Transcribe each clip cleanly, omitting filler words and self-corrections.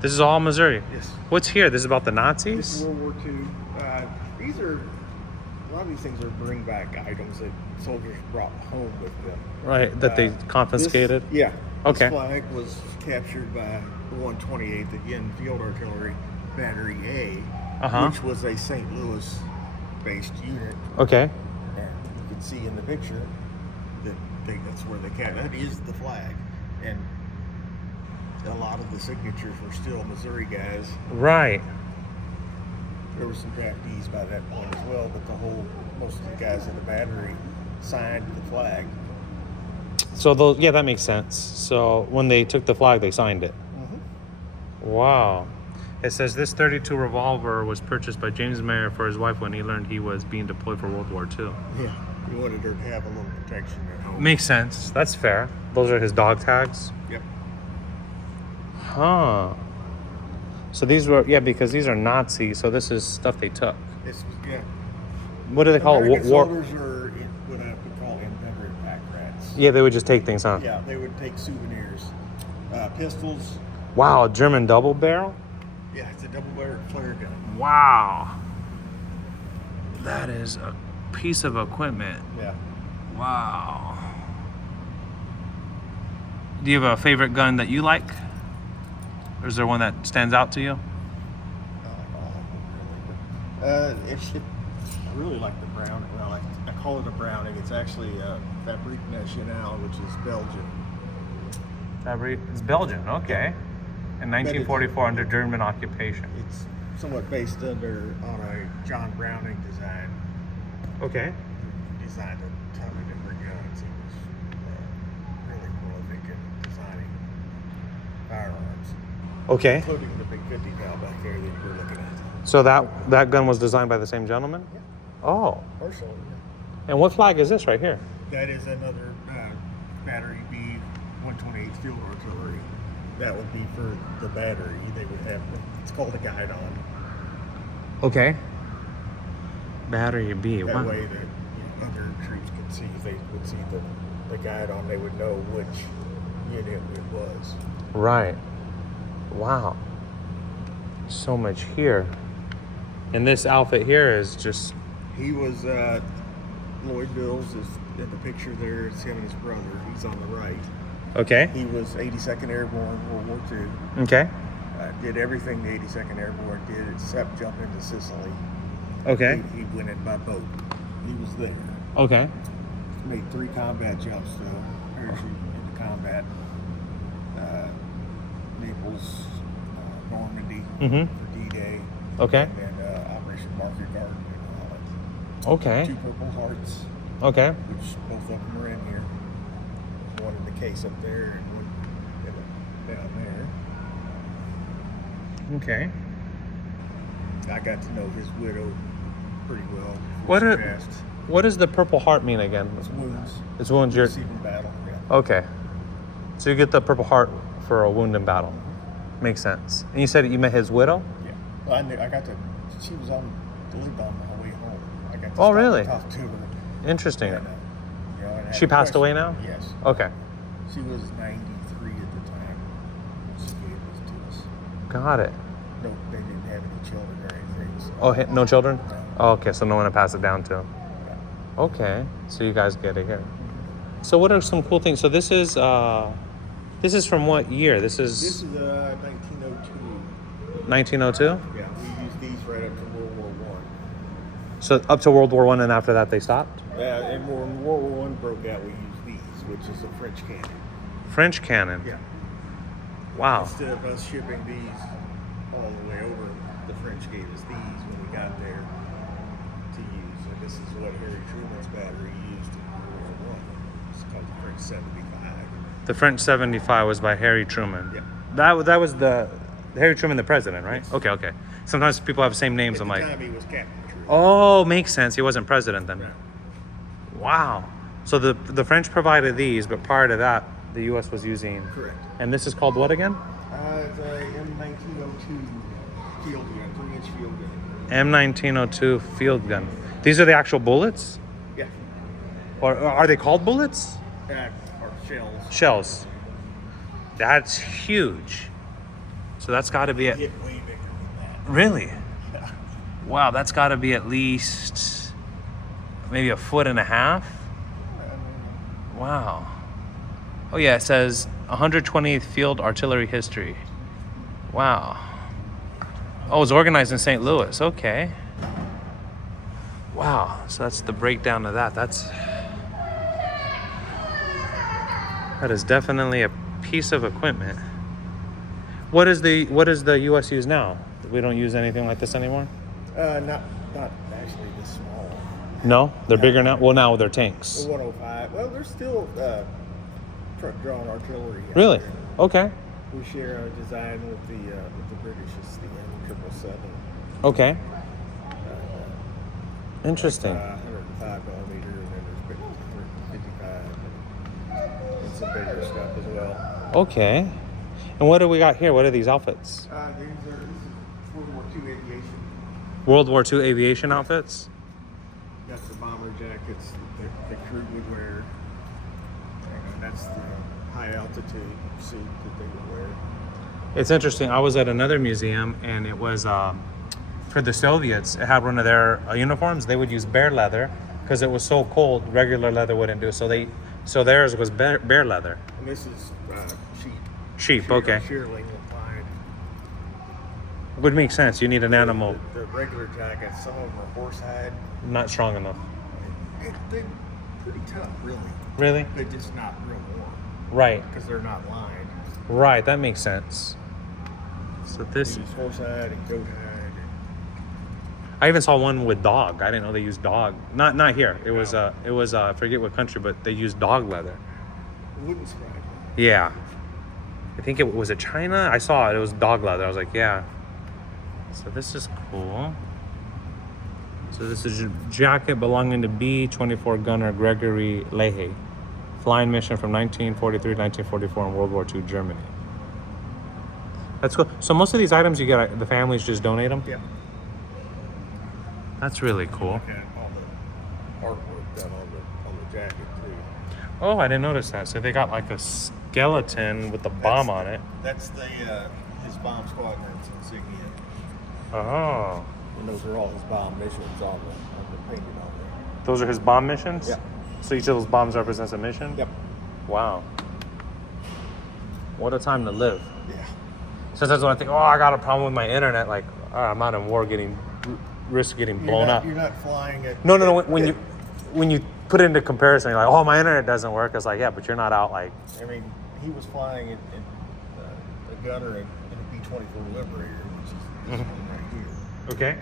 This is all Missouri? Yes. What's here? This is about the This Nazis? is World War II. These are, a lot of these things are bring back items that soldiers brought home with them. Right, that they confiscated? Yeah. Okay. This flag was captured by the 128th, again, Field Artillery Battery A, which was a St. Louis-based unit. Okay. And you can see in the picture that that's where they captured. That is the flag. And a lot of the signatures were still Missouri guys. Right. There were some Japanese by that point as well, but most of the guys in the battery signed the flag. So those, yeah, that makes sense. So when they took the flag, they signed it. Wow. It says this .32 revolver was purchased by James Mayer for his wife when he learned he was being deployed for World War II. Yeah, he wanted her to have a little protection at home. Makes sense. That's fair. Those are his dog tags. Yep. Huh. So these were, yeah, because these are Nazis, so this is stuff they took. This was, yeah. What do they call it? American soldiers are what I would call inveterate pack rats. Yeah, they would just take things, huh? Yeah, they would take souvenirs. Pistols. Wow, a German double barrel? Yeah, it's a double-barrel flare gun. Wow. That is a piece of equipment. Yeah. Wow. Do you have a favorite gun that you like? Or is there one that stands out to you? I really like the Browning. Well, I call it a Browning. It's actually a Fabrique Nationale, which is Belgian. It's Belgian, okay. In 1944, under German occupation. It's somewhat based on a John Browning design. Okay. He designed a ton of different guns. He was really prolific in designing firearms. Okay. Including the big 50 cal back there that you're looking at. So that gun was designed by the same gentleman? Yeah. Oh. Partially, yeah. And what flag is this right here? That is another Battery B 128 Field Artillery. That would be for the battery. They would have, it's called a guidon. Okay. Battery B. That Wow. way that other troops could see, if they would see the guidon, they would know which unit it was. Right. Wow. So much here. And this outfit here is just... He was, Lloyd Bills is in the picture there. It's him and his brother. He's on the right. Okay. He was 82nd Airborne, World War II. Okay. Did everything the 82nd Airborne did except jump into Sicily. Okay. He went in by boat. He was there. Okay. Made 3 combat jumps though. Parachute into combat. Naples, Normandy for D-Day. Okay. And Operation Market Garden in Holland. Okay. 2 Purple Hearts. Okay. Which both of them are in here. One in the case up there and one down there. Okay. I got to know his widow pretty well. What does the Purple Heart mean again? It's wounds. It's wounds. You're Receiving battle. Yeah. okay. So you get the Purple Heart for a wound in battle. Makes sense. And you said you met his widow? Yeah. Well, I got to. She was lived on my way home. I got to Oh, really? talk to her. Interesting. And, and She passed away now? Yes. Okay. She was 93 at the time when she gave this to us. Got it. No, they didn't have any children or anything. So. Oh, no children? No. Oh, okay, so no one to pass it down to. Yeah. Okay, so you guys get it here. So what are some cool things? So this is from what year? This is 1902. 1902? Yeah, we used these right up to World War One. So up to World War One, and after that they stopped? Yeah, and when World War One broke out, we used these, which is a French cannon. French cannon? Yeah. Wow. Instead of us shipping these all the way over, the French gave us these when we got there to use. And this is what Harry Truman's battery used in World War One. It's called the French 75. The French 75 was by Harry Truman. Yeah. That was the Harry Truman, the president, right? Yes. Okay. Sometimes people have the same names. At I'm the like, time he was Captain Truman. oh, makes sense. He wasn't president then. Right. Wow. So the French provided these, but prior to that, the U.S. was using. Correct. And this is called what again? It's a M1902 field gun, 3-inch field gun. M1902 field gun. These are the actual bullets? Yeah. Or are they called bullets? Or shells. Shells. That's huge. So that's got to be at Get way bigger than that. really. Yeah. Wow, that's got to be at least maybe 1.5 feet. Wow. Oh yeah, it says 120th Field Artillery History. Wow. Oh, it's organized in St. Louis. Okay. Wow. So that's the breakdown of that. That is definitely a piece of equipment. What is the U.S. use now? We don't use anything like this anymore? Not actually this small. No? They're bigger now? Well, now they're tanks. The 105. Well, there's still truck-drawn artillery. out Really? there. Okay. We share our design with the British. It's the M777. Okay. Interesting. 105 millimeter, and then there's 155 and some bigger stuff as well. Okay. And what do we got here? What are these outfits? This is World War II aviation. World War II aviation outfits? That's the bomber jackets that the crew would wear. And that's the high altitude suit that they would wear. It's interesting. I was at another museum, and it was for the Soviets. It had one of their uniforms. They would use bear leather because it was so cold. Regular leather wouldn't do. So theirs was bear leather. And this is sheep. Sheep. Okay. Shearling lined. Would make sense. You need an animal. The regular jackets, some of them are horsehide. Not strong enough. They're pretty tough, really. Really? But just not real warm Right. because they're not lined. Right. That makes sense. So this. They use horsehide and goat hide. I even saw one with dog. I didn't know they used dog. Not here. It was I forget what country, but they used dog leather. Wouldn't surprise me. Yeah. I think it was China. I saw it. It was dog leather. I was like, yeah. So this is cool. So this is a jacket belonging to B-24 gunner Gregory Leahy. Flying mission from 1943 to 1944 in World War II Germany. That's cool. So most of these items you get, the families just donate them? Yeah. That's really cool. And all the artwork done on the jacket too. Oh, I didn't notice that. So they got like a skeleton with the bomb on it. That's his bomb squadron's insignia. Oh. And those are all his bomb missions on the painted on there. Those are his bomb missions? Yeah. So each of those bombs represents a mission? Yep. Wow. What a time to live. Yeah. Sometimes when I think, oh, I got a problem with my internet, like, I'm not in war risk getting blown up. You're not flying it. No. When you put it into comparison, you're like, oh, my internet doesn't work. It's like, yeah, but you're not out like. I mean, he was flying a gunner in a B-24 Liberator, which is this one right here. Okay.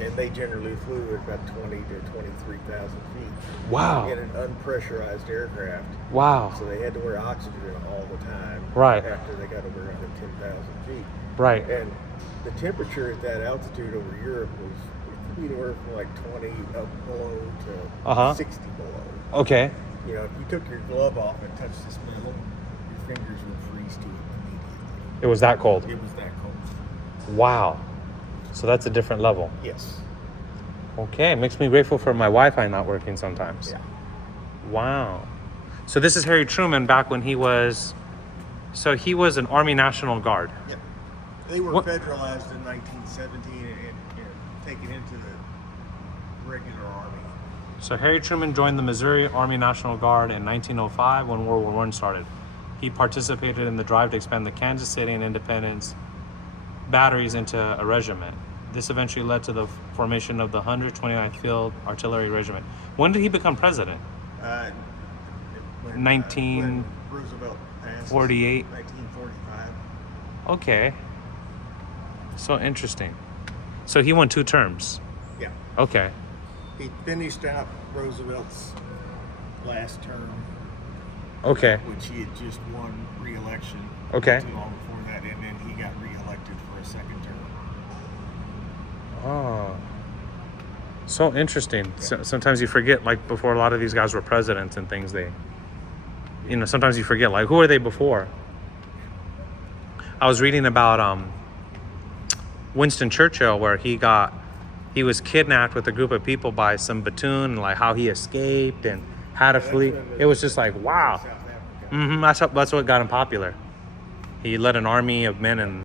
And they generally flew at about 20 to 23,000 feet. Wow. In an unpressurized aircraft. Wow. So they had to wear oxygen all the time. Right. After they got over under 10,000 feet. Right. And the temperature at that altitude over Europe was anywhere from like 20 up below to 60 below. Okay. You know, if you took your glove off and touched this metal, your fingers would freeze to it immediately. It was that cold. It was that cold. Wow. So that's a different level. Yes. Okay. It makes me grateful for my Wi-Fi not working sometimes. Yeah. Wow. So this is Harry Truman back when he was an Army National Guard. Yep. They were What? federalized in 1917 and taken into the regular army. So Harry Truman joined the Missouri Army National Guard in 1905 when World War I started. He participated in the drive to expand the Kansas City and Independence batteries into a regiment. This eventually led to the formation of the 129th Field Artillery Regiment. When did he become president? When Roosevelt passed. 48. 1945. Okay. So interesting. So he won 2 terms. Yeah. Okay. He finished out Roosevelt's last term, Okay. which he had just won re-election. Okay. Not too long before that, and then he got re-elected for a second term. Oh. So interesting. So, sometimes you forget, like before a lot of these guys were presidents and things, sometimes you forget, like, who were they before? I was reading about Winston Churchill, where he was kidnapped with a group of people by some Batoon, and like how he escaped and how to flee. It was just like, wow. South Africa. That's what got him popular. He led an army of men and